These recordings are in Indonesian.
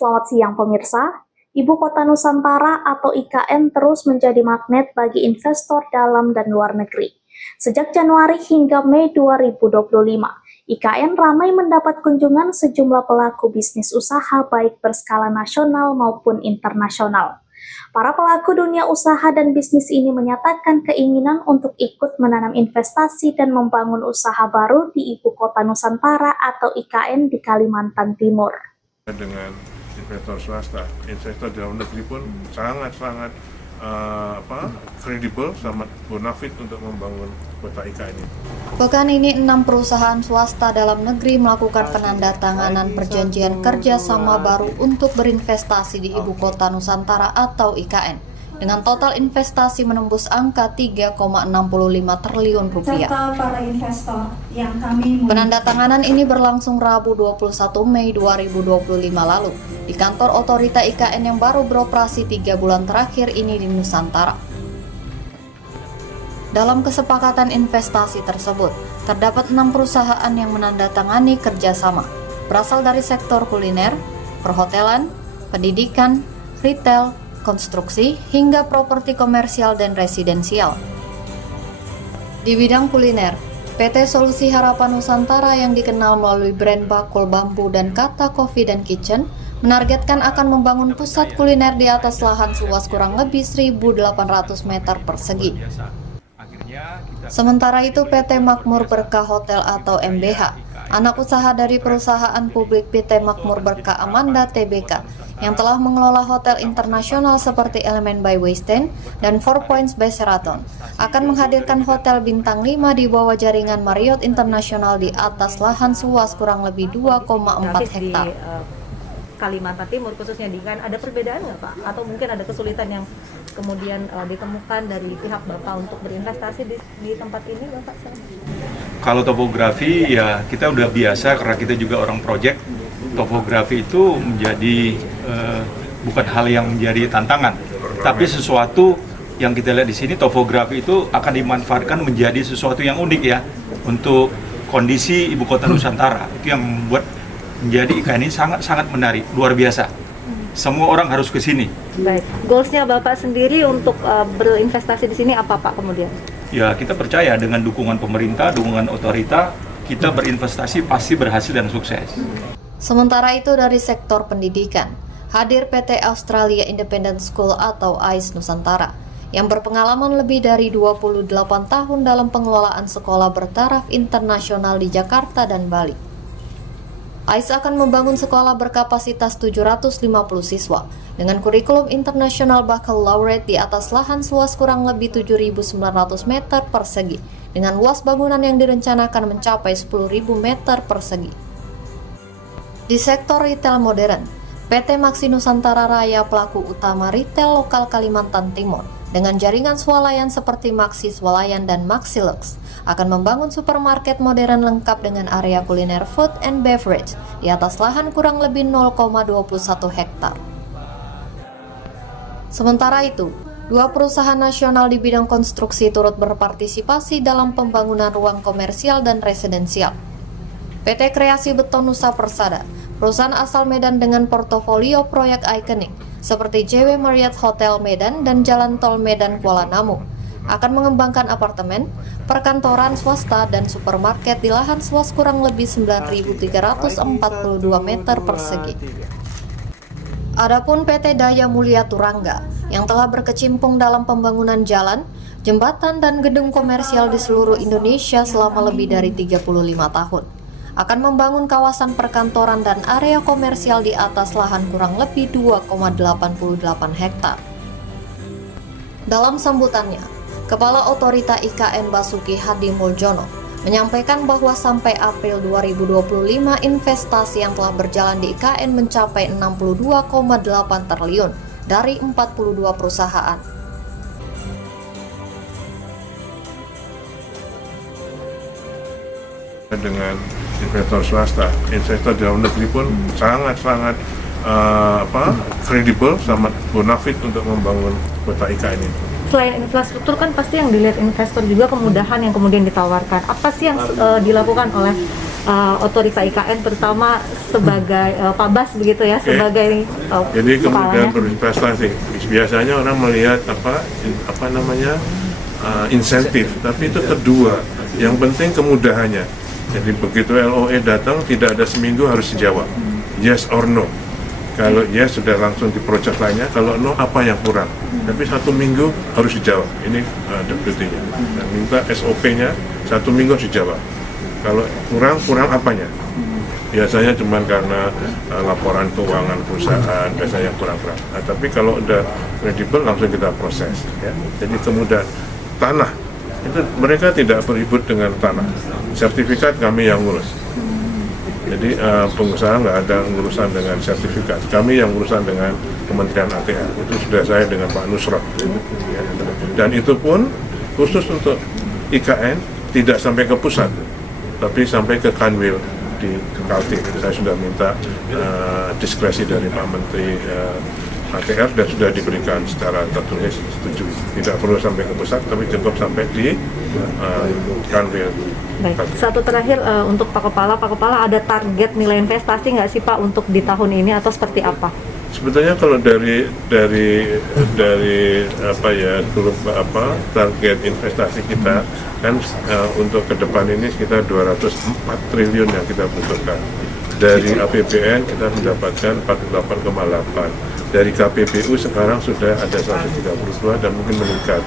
Selamat siang pemirsa. Ibu Kota Nusantara atau IKN terus menjadi magnet bagi investor dalam dan luar negeri. Sejak Januari hingga Mei 2025, IKN ramai mendapat kunjungan sejumlah pelaku bisnis usaha baik berskala nasional maupun internasional. Para pelaku dunia usaha dan bisnis ini menyatakan keinginan untuk ikut menanam investasi dan membangun usaha baru di Ibu Kota Nusantara atau IKN di Kalimantan Timur. Dengan investor swasta, investor dalam negeri pun sangat-sangat kredibel, sangat bonafit untuk membangun kota IKN ini. Pekan ini 6 perusahaan swasta dalam negeri melakukan penandatanganan perjanjian kerjasama baru untuk berinvestasi di Ibu Kota Nusantara atau IKN dengan total investasi menembus angka 3,65 triliun rupiah. Penandatanganan ini berlangsung Rabu 21 Mei 2025 lalu di kantor otorita IKN yang baru beroperasi 3 bulan terakhir ini di Nusantara. Dalam kesepakatan investasi tersebut, terdapat 6 perusahaan yang menandatangani kerjasama, berasal dari sektor kuliner, perhotelan, pendidikan, retail, konstruksi, hingga properti komersial dan residensial. Di bidang kuliner, PT Solusi Harapan Nusantara yang dikenal melalui brand bakul bambu dan Kata Coffee dan Kitchen menargetkan akan membangun pusat kuliner di atas lahan seluas kurang lebih 1.800 meter persegi. Sementara itu PT Makmur Berkah Hotel atau MBH, anak usaha dari perusahaan publik PT Makmur Berkah Amanda Tbk, yang telah mengelola hotel internasional seperti Element by Westin dan Four Points by Sheraton, akan menghadirkan hotel bintang 5 di bawah jaringan Marriott Internasional di atas lahan seluas kurang lebih 2,4 hektar. Kalimantan Timur khususnya di IKN, ada perbedaan nggak Pak? Atau mungkin ada kesulitan yang kemudian ditemukan dari pihak Bapak untuk berinvestasi di tempat ini Bapak? Kalau topografi ya kita udah biasa karena kita juga orang proyek. Topografi itu menjadi bukan hal yang menjadi tantangan, tapi sesuatu yang kita lihat di sini, topografi itu akan dimanfaatkan menjadi sesuatu yang unik ya untuk kondisi Ibu Kota Nusantara. Itu yang membuat menjadi IKN ini sangat menarik, luar biasa. Semua orang harus ke sini. Baik, goalsnya Bapak sendiri untuk berinvestasi di sini apa Pak kemudian? Ya kita percaya dengan dukungan pemerintah, dukungan otorita, kita berinvestasi pasti berhasil dan sukses. Sementara itu dari sektor pendidikan, hadir PT Australia Independent School atau AIS Nusantara yang berpengalaman lebih dari 28 tahun dalam pengelolaan sekolah bertaraf internasional di Jakarta dan Bali. AIS akan membangun sekolah berkapasitas 750 siswa dengan kurikulum internasional baccalaureate di atas lahan seluas kurang lebih 7.900 meter persegi dengan luas bangunan yang direncanakan mencapai 10.000 meter persegi. Di sektor retail modern, PT Maxi Nusantara Raya pelaku utama retail lokal Kalimantan Timur dengan jaringan swalayan seperti Maxi Swalayan dan Maxi Lux akan membangun supermarket modern lengkap dengan area kuliner food and beverage di atas lahan kurang lebih 0,21 hektar. Sementara itu, 2 perusahaan nasional di bidang konstruksi turut berpartisipasi dalam pembangunan ruang komersial dan residensial. PT Kreasi Beton Nusa Persada, perusahaan asal Medan dengan portofolio proyek ikonik seperti JW Marriott Hotel Medan dan Jalan Tol Medan Kuala Namu, akan mengembangkan apartemen, perkantoran swasta, dan supermarket di lahan seluas kurang lebih 9.342 meter persegi. Adapun PT Daya Mulia Turangga yang telah berkecimpung dalam pembangunan jalan, jembatan, dan gedung komersial di seluruh Indonesia selama lebih dari 35 tahun, akan membangun kawasan perkantoran dan area komersial di atas lahan kurang lebih 2,88 hektar. Dalam sambutannya, Kepala Otorita IKN Basuki Hadi Muljono menyampaikan bahwa sampai April 2025 investasi yang telah berjalan di IKN mencapai 62,8 triliun dari 42 perusahaan. Dengan investor swasta, investor dalam negeri pun sangat kredibel, sangat bonafit untuk membangun kota IKN ini. Selain infrastruktur kan pasti yang dilihat investor juga kemudahan yang kemudian ditawarkan. Apa sih yang dilakukan oleh otorita IKN, terutama sebagai Pabas begitu ya, Oke. sebagai Jadi kemudian kepalanya. berinvestasi. Biasanya orang melihat apa namanya insentif, tapi itu kedua. Yang penting kemudahannya. Jadi begitu LOE datang, tidak ada seminggu harus dijawab, yes or no. Kalau yes sudah langsung di proses lainnya, kalau no apa yang kurang. Tapi 1 minggu harus dijawab. Ini deputinya. Dan minta SOP-nya 1 minggu harus dijawab. Kalau kurang apanya? Biasanya cuma karena laporan keuangan perusahaan, biasanya kurang. Nah, tapi kalau udah kredibel langsung kita proses. Ya. Jadi kemudian tanah, itu mereka tidak beribut dengan tanah. Sertifikat kami yang ngurus. Jadi pengusaha nggak ada urusan dengan sertifikat. Kami yang urusan dengan Kementerian ATR. Itu sudah saya dengan Pak Nusrat. Ya. Dan itu pun khusus untuk IKN tidak sampai ke pusat, tapi sampai ke Kanwil di Kaltim. Saya sudah minta diskresi dari Pak Menteri ATR dan sudah diberikan secara tertulis setuju. Tidak perlu sampai ke pusat, tapi cukup sampai di Kanwil. Baik, satu terakhir untuk Pak Kepala ada target nilai investasi nggak sih Pak untuk di tahun ini atau seperti apa? Sebetulnya kalau dari target investasi kita kan untuk ke depan ini sekitar 204 triliun yang kita butuhkan. Dari APBN kita mendapatkan 48,8. Dari KPBU sekarang sudah ada 132 dan mungkin meningkat.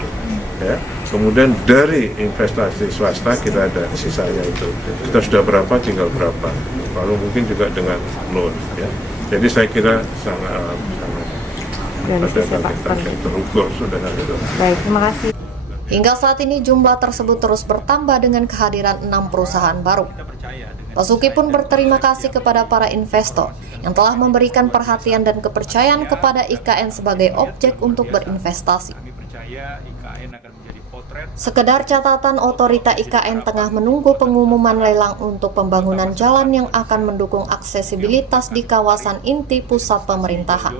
Ya. Kemudian dari investasi swasta kita ada sisanya itu. Kita sudah berapa, tinggal berapa. Lalu mungkin juga dengan loan. Ya. Jadi saya kira sangat Realistis ya, Pak. target terukur sudah ada. Baik, terima kasih. Hingga saat ini jumlah tersebut terus bertambah dengan kehadiran 6 perusahaan baru. Basuki pun berterima kasih kepada para investor yang telah memberikan perhatian dan kepercayaan kepada IKN sebagai objek untuk berinvestasi. Sekedar catatan, otorita IKN tengah menunggu pengumuman lelang untuk pembangunan jalan yang akan mendukung aksesibilitas di kawasan inti pusat pemerintahan.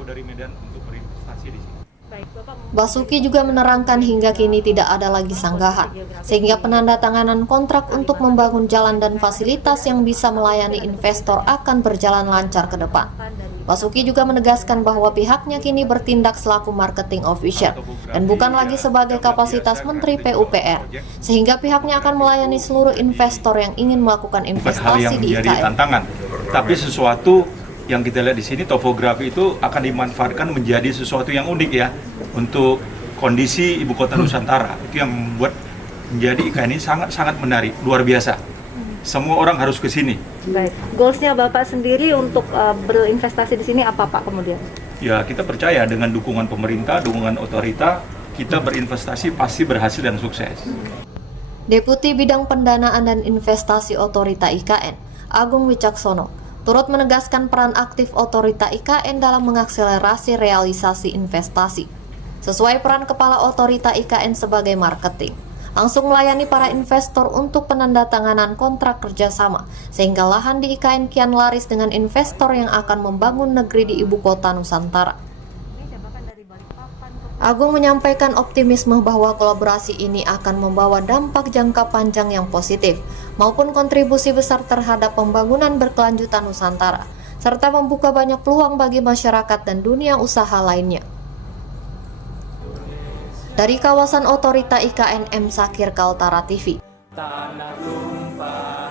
Basuki juga menerangkan hingga kini tidak ada lagi sanggahan, sehingga penandatanganan kontrak untuk membangun jalan dan fasilitas yang bisa melayani investor akan berjalan lancar ke depan. Basuki juga menegaskan bahwa pihaknya kini bertindak selaku marketing officer dan bukan lagi sebagai kapasitas Menteri PUPR, sehingga pihaknya akan melayani seluruh investor yang ingin melakukan investasi di menjadi IKN. tantangan, tapi sesuatu yang kita lihat di sini, topografi itu akan dimanfaatkan menjadi sesuatu yang unik ya untuk kondisi ibu kota Nusantara. Itu yang membuat menjadi IKN ini sangat menarik, luar biasa. Semua orang harus ke sini. Baik, goalsnya Bapak sendiri untuk berinvestasi di sini apa Pak kemudian? Ya, kita percaya dengan dukungan pemerintah, dukungan otorita, kita berinvestasi pasti berhasil dan sukses. Deputi Bidang Pendanaan dan Investasi Otorita IKN, Agung Wicaksono, turut menegaskan peran aktif otorita IKN dalam mengakselerasi realisasi investasi. Sesuai peran Kepala Otorita IKN sebagai marketing, langsung melayani para investor untuk penandatanganan kontrak kerjasama, sehingga lahan di IKN kian laris dengan investor yang akan membangun negeri di ibu kota Nusantara. Agung menyampaikan optimisme bahwa kolaborasi ini akan membawa dampak jangka panjang yang positif, maupun kontribusi besar terhadap pembangunan berkelanjutan Nusantara, serta membuka banyak peluang bagi masyarakat dan dunia usaha lainnya. Dari kawasan otorita IKN M. Sakir, Kaltara TV. Tanah tumpah